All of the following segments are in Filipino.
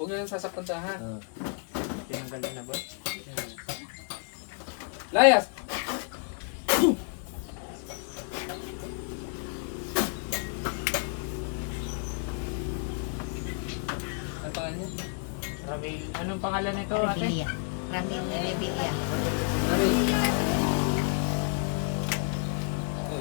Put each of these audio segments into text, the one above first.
Huwag nyo lang sasaktan ta, ha? Tinanggal na ba? Layas! Ano pangalan niya? Ramil, anong pangalan nito ate? Rebilla. Ramil Rebilla. Ramil. Uy.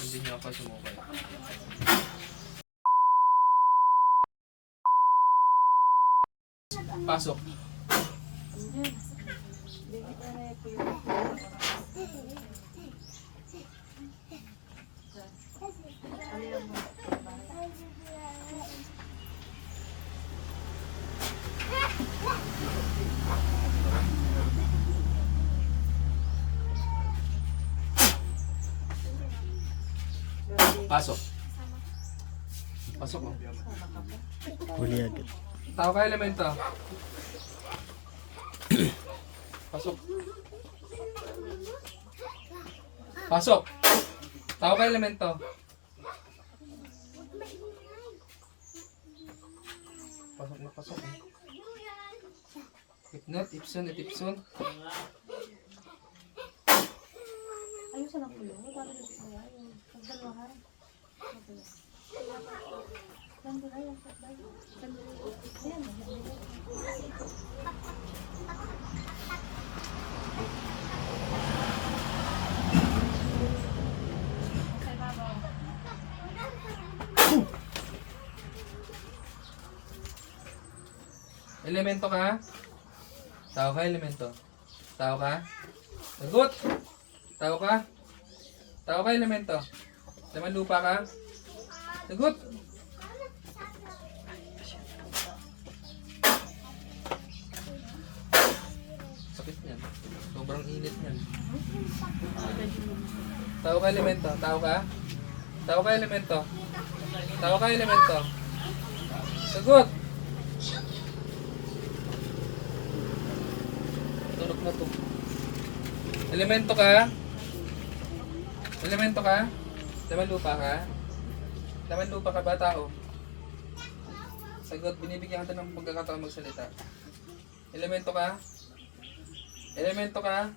Hindi niyo ako sumukay. Pasok. Pasok. Pasok mo. Huli agad. Tao ka elemento. Pasok. Pasok. Tao ka elemento. Pasok na pasok. Ipnot, ipson, itipson. Ayos na po yun. Para sa kaya yung pagdalawahan. Elemento ka? Tao ka, elemento. Tao ka? Sagot! Tao ka? Tao ka, elemento. Laman lupa ka? Sagot! Sakit niyan. Sobrang init niyan. Tao ka, elemento. Tao ka? Tao ka, elemento. Tao ka, elemento. Sagot! Tunog na to. Elemento ka? Elemento ka? Laman lupa ka? Laman lupa ka ba, tao? Sagot, binibigyan ka ng pagkakataon magsalita. Elemento ka? Elemento ka?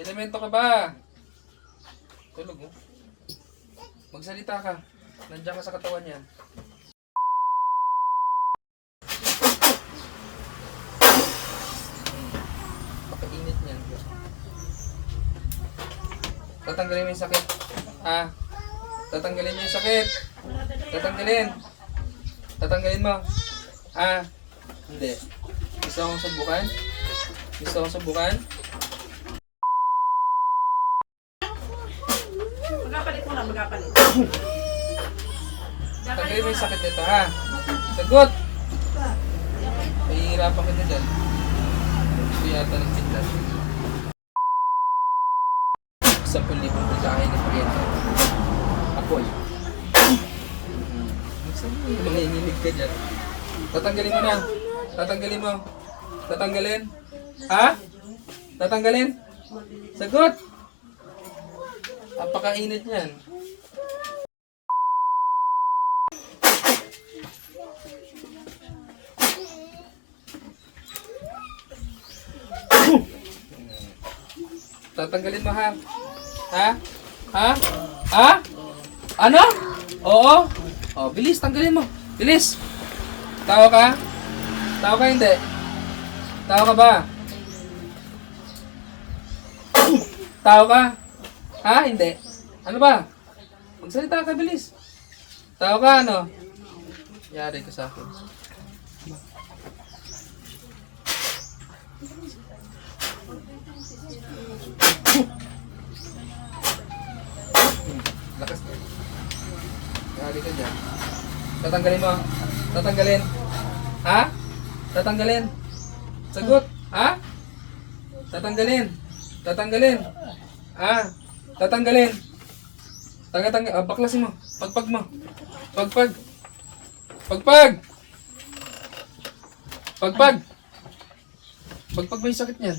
Elemento ka ba? Tulog mo. Magsalita ka. Nandiyan ka sa katawan yan. Pakainit niyan. Tatanggalin mo yung sakit. Ha? Tatanggalin mo yung sakit. Tatanggalin. Tatanggalin mo. Ha? Hindi. Gusto akong subukan? Gusto akong subukan? Magapalit mo lang, magapalit. Tatanggalin mo yung sakit nito, ha? Sagot! Mahihirapan kita dyan. Gusto yata ng kitlat. 10,000 pagkain ng pagkita. Apoy. Manginginig ka dyan. Tatanggalin mo na. Tatanggalin mo. Tatanggalin. Ha? Tatanggalin? Sagot! Napakainit niyan. Tatanggalin mo, ha? Ha? Ha? Ha? Ano? Oo? Oh, bilis, tanggalin mo. Bilis. Tao ka? Tao ka hindi? Tao ka ba? Tao ka? Ha? Hindi. Ano ba? Magsalita ka, bilis. Tao ka, ano? Yari ka sa akin. Lakas. Halika dyan. Tatanggalin mo. Tatanggalin. Ha? Tatanggalin. Sagot. Ha? Tatanggalin. Tatanggalin. Ha? Tatanggalin. Baklasin mo. Pagpag mo. Pagpag. Pagpag. Pagpag. Pagpag mo yung sakit niyan.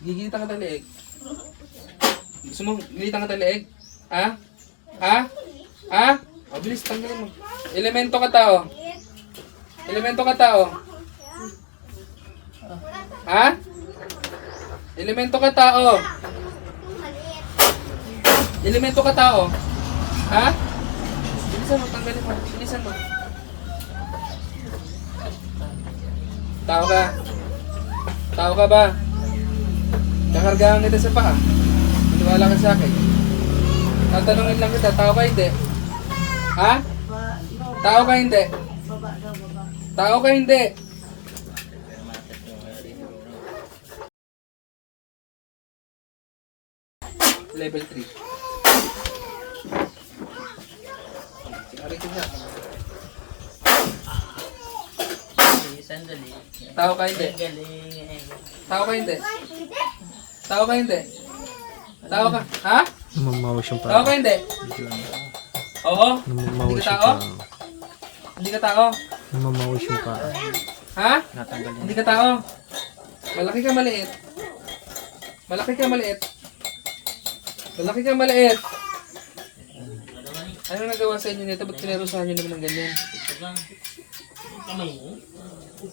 Gigilitan ka ng leeg. Gusto mo gilitan ka ng leeg? Ha? Ha? Ha? O, bilis, tanggalin mo. Elemento ka tao. Elemento ka tao. Ha? Elemento ka tao. Elemento ka tao. Ha? Bilisan mo, tanggalin mo. Bilisan mo. Tao ka. Tao ka ba? Kakargahan kita sa paa. Maniwala ka sa akin. Tatanungin lang kita, tao ka hindi? Ha? Tao ka hindi? Tao ka hindi? Level 3. Arikin niya. Sandali. Tao ka hindi? Tao ka hindi? Tao ka hindi? Tao ka? Ha? Namamawas yung Tao paa. ka hindi? Oo? Hindi Namamawas ka yung tao? paa. Hindi ka tao? Namamawas yung paa. Ha? Natanggalin. Hindi ka tao? Malaki ka maliit? Malaki ka maliit? Malaki ka maliit? Ano nagawa sa inyo nito? Ba't pinarusahan nyo naman ng ganyan?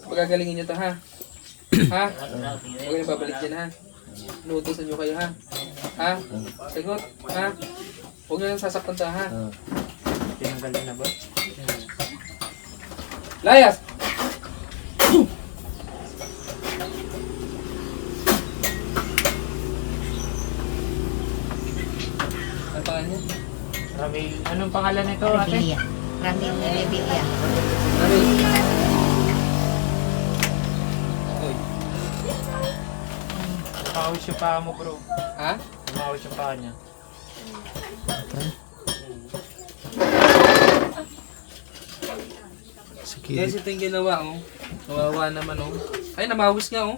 Pagagalingin nyo to ha? Ha? Huwag nyo babalik dyan ha? Inuutosan nyo kayo ha? Ha? Sagot? Ha? Huwag nyo nang sasaktan to ha? Tinanggalin na boss. Layas! Ano pangalan niya? Ramil, anong pangalan nito ate? Rebilla. Ramil Rebilla. Ramil. Uy. Nakawis yung paa mo bro. Ha? Nakawis yung paa niya. Sige. Guys, ito yung ginawa oh. Kawawa naman oh. Ay, namawis nga oh.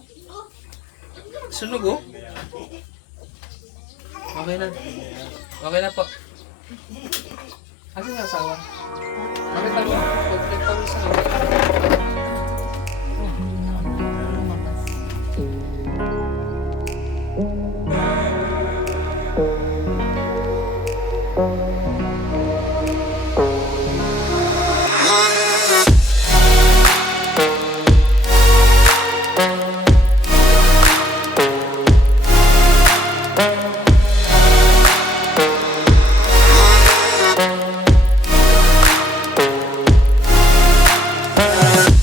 Sunog oh. Okay na. Okay na po. Asa yung asawa? Bakit ako? Nagpawis na oh. Lumabas.